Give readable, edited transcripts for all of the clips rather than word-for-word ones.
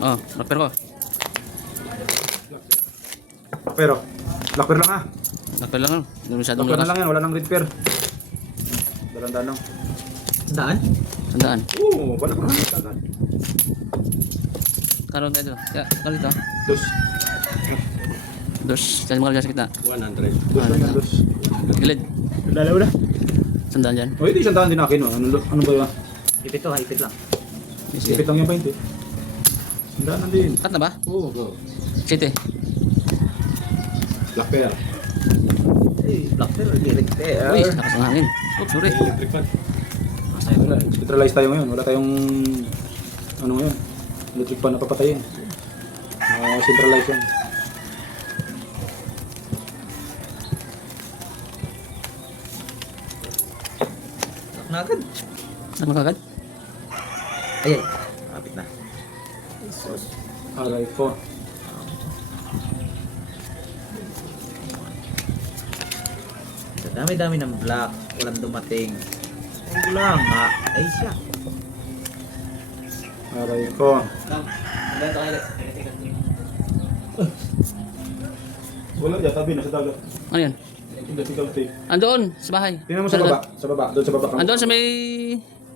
Oh, Black Pearl ko. Pero, Black Pearl lang ha. Black Pearl lang. Hindi masyadong Black Pearl na lakas. lang yan, wala nang red pearl. Dalan-dalan lang. Sandaan? Sandaan. Oo, wala ko naman agad. Karoon tayo. Kaya, kalito. Dos. Dos. Saan mo kalito sa kita? 100. Dos lang yan, dos. Gilid. Dalaw na. Sandaan dyan. O, hindi isang daan din akin. Ano ba yun? Ipit to ha, ipit lang. Ipit lang yung 20. Sandaan lang din. Cut na ba? Oo. Go. City. Black Pearl. Hey, Black Pearl, direct there. Uy, lakas ng hangin. Oh, sorry. Electric fan. Wala, centralized tayo ngayon. Wala tayong ano ngayon. Electric pan na papatayin. Centralized yan. Black na agad. Saan makagad? Ay, kapit na. Aray ko. Sa dami-dami ng black, walang dumating. Huwag lang ha. Ay siya. Aray ko. Wala dyan, tabi na sa dagat. Ano yan? Hindi, sigaw tape. Andoon, sa bahay. Tingnan mo sa baba. Sa baba. Doon sa baba. Andoon sa may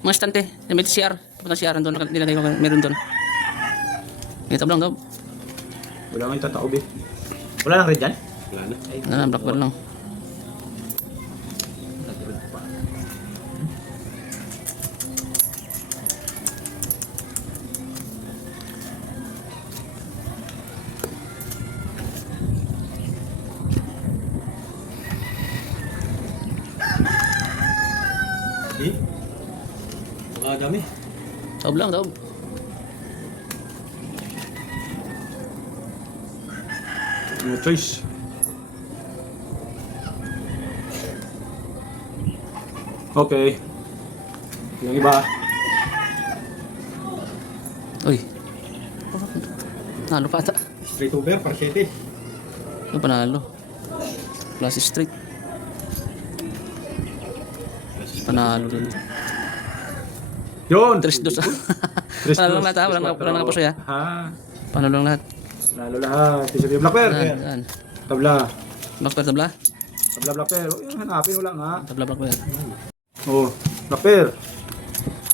mga estante. Sa may CR. Punta CR. Andoon nilagay ko. Meron doon. Ito lang daw. Wala nga itataob eh. Wala lang red dyan? Wala na. Ay, Black Pearl lang. nag-red pa. Eh? Dami. Taob lang, taob. No choice. Okay. Yung iba. Uy. Nalo pa ata. Straight over, parkete. Ano panalo? Class Street. Panalo din. Yun! 3-2. Panalo lang lahat ha. Wala nang kapuso ya. Ha? Panalo lang lahat. Lalo lahat. T-shirt yung Black Pearl. Yan. Tabla. Black Pearl tabla. Tabla Black Pearl. Huwag yung hanapin. Wala nga. Tabla Black Pearl. Oh. Black Pearl.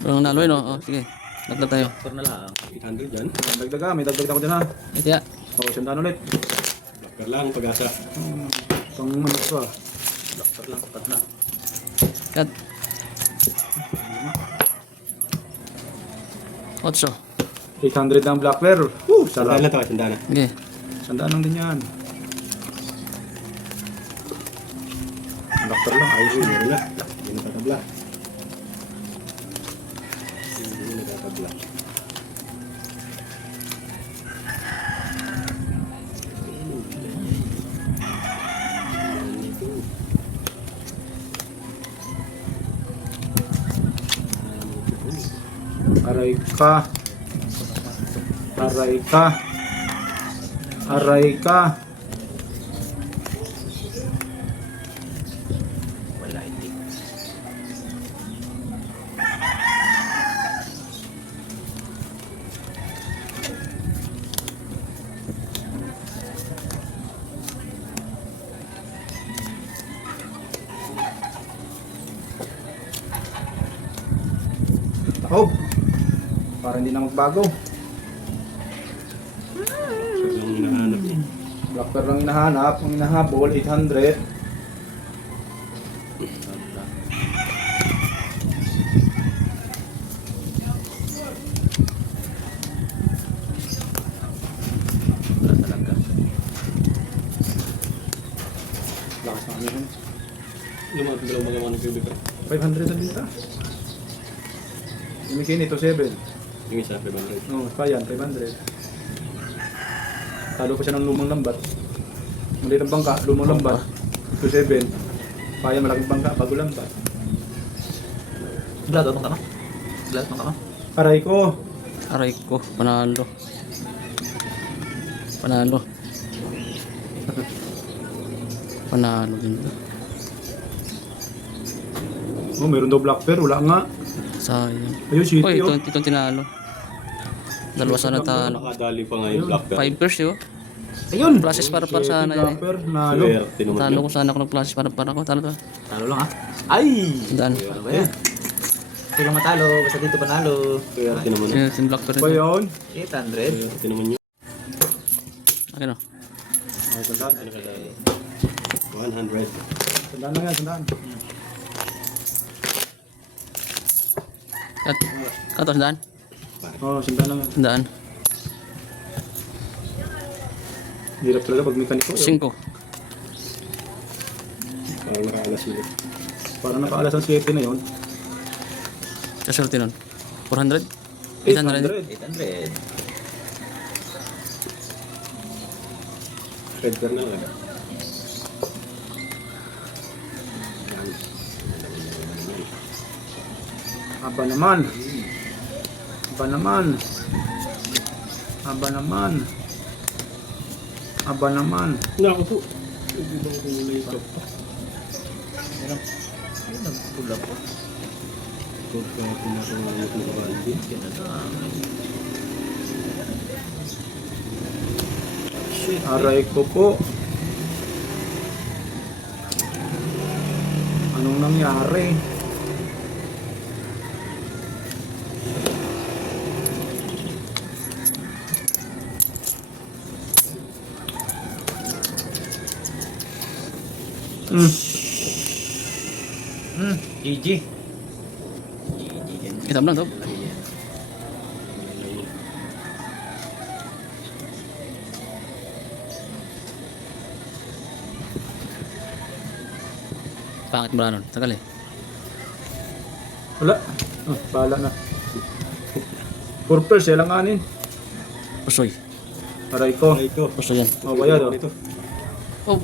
Walang nalo yun oh. Sige. Dagdag tayo. Pearl na lang. 800 dyan. Dagdag ah. May dagdag ako din ha. Ito ya. Oh, sandaan ulit. Black Pearl lang, pag-asa. Pang manok pa. Black Pearl lang, tapat na. Cut. 8. 800 ng Black Pearl. Sandaan Sarap. na to, sandaan na. Okay. Sandaan lang din yan. Black Pearl lang. Ayos yun. Meron na. Hindi na tatabla. Hindi na tatabla. Aray ka. Aray ka. Aray ka. Wala, hindi. Taob. Para hindi na magbago. So, yung hinahanap niya. Black Pearl lang hinahanap. Ang hinahabol, 800. Wala talaga. Lakas na kami. Yung mga dalawang magawa ng tubig ko. 500 na din ta. Yung Mikini, ito 7. Yung isa, 500. No, pa yan, 500. Talo pa siya ng lumang lambat. Maliit ang bangka, lumang lambat. 2.7. Paya malaking bangka, bago lambat. Glad mo ka ma? Glad mo ka ma? Aray ko. Aray ko. Panalo. Panalo. Panalo din. Oh, meron daw Black Pearl, wala nga. Sayang. Ayun, shitty Uy, oh. itong tinalo. Dalawa sana talo. Nakadali pa nga yung black bear. 5 pairs yun. Ayun! Flashes para sana yun. Flapper, nalo. Swerte naman Talo yun. ko sana ako ng flashes para ako. Talo to. Talo lang ah. Ay! Sandaan. Ano ba yan? Hindi lang matalo, basta dito panalo. Swerte naman yun. Yun, yung black Ba pairs. yun? 800. Swerte naman yun. Akin o. Ay, sandaan. Ano kadali? 100. Sandaan lang yan, sandaan. Kat. Kato, sandaan. Oo, sandaan lang yan. Sandaan. Hirap talaga pag mekaniko. 5. Parang nakaalas ulit. Parang nakaalas ang 7 na yun. Kasulti nun. 400? 800? 800. Red bear na lang. Aba naman. Aba naman. Aba naman. Aba naman. Naku po. Hindi ba ko kulay ito? Ayun, nagpula pa. Pagka pinakawalit na kabandi. Yan na lang. Aray ko po. Anong nangyari? GG. Kita mo lang to. Pangit mo nun. Tagal eh. Wala. Bahala na. Purple, siya lang anin. Pusoy. Aray ko. Ay, ito. Pusoy yan. Mabayad oh. Ito. Oh,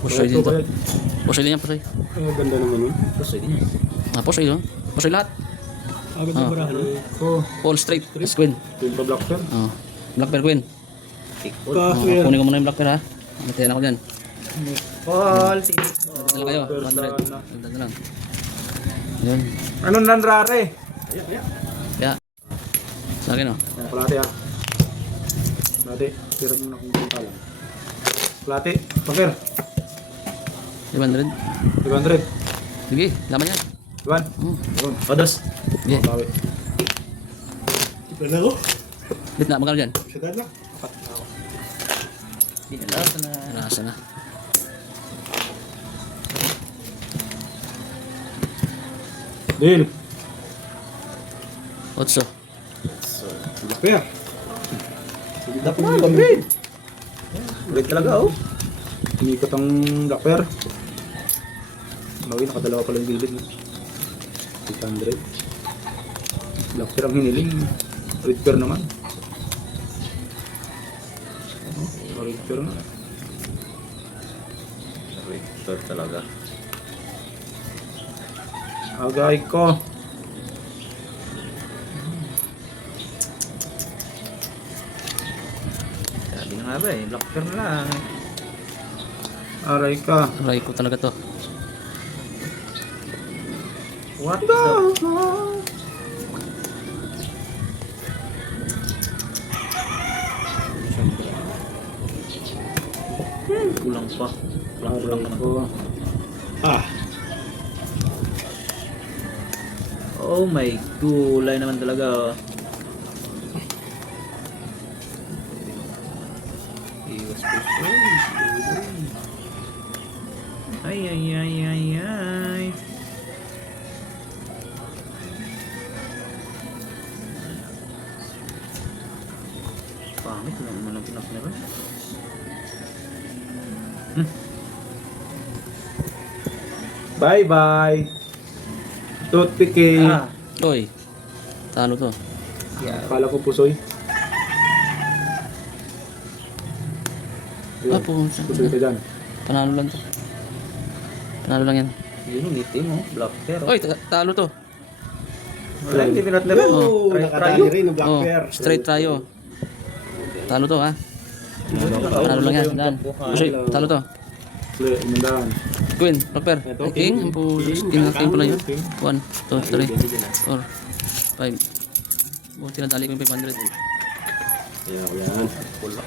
pusoy din to. Bayad. Pusoy din yan, pusoy. Ang ganda naman yun. Pusoy din yan. Ah, pusoy yun. Pusoy lahat. Agad na barahan. Ko. All straight. As queen. Team pa Black Bear. Oh. Black bear queen. Tikot. Kunin ko muna yung black bear ha. Matayan ako dyan. Call. Dala kayo. 100. Dala na lang. Yun. Anong nanrare? Kaya. Sa akin oh. Plate ah. Plate. Tira mo na kung punta lang. Plate. Pagker. 500. 500. Sige, laman yan. Iwan. Iwan. Odos. Sige. Bawi. Ito na ako. Bit na, magkano dyan? Sada na. Pinalasa na. Nasa na. Deal. 8. Black bear. Dapat na, upgrade. Upgrade talaga oh. Inikot ang Black Bear. Bawi, nakadalawa pala yung gilid. 800. Black Bear ang hiniling. Red Bear naman. Red Bear na. Victor talaga. Agay ko. Sabi na nga ba eh, blocker na lang. Aray ka. Aray ko talaga to. What the? Kulang pa. Kulang Aray naman. ko. Ah. Oh my gulay naman talaga. Oh. Iwas puso. Ay ay ay ay ay. Pangit naman ang pinaknira. Bye bye. Toothpick eh. Ah, Oy. Talo to. yeah. Kala ko pusoy. Ah, po. Pusoy ka dyan. Panalo lang to. Panalo lang yan. Yun ang itim oh, blocker. Oy, talo to. Wala, hindi pinaknira. Oh, Try nakadali rin ng black Oh, bear. straight tayo. Talo to ha. Panalo lang yan. Dan. Pusoy, talo to. Play, imandaan. Queen, Black bear. Ito, King, ang po. King pala yun. King. 1, 2, 3, 4, 5. Buti nadali ko yung 500. Kaya ko yan. Wala.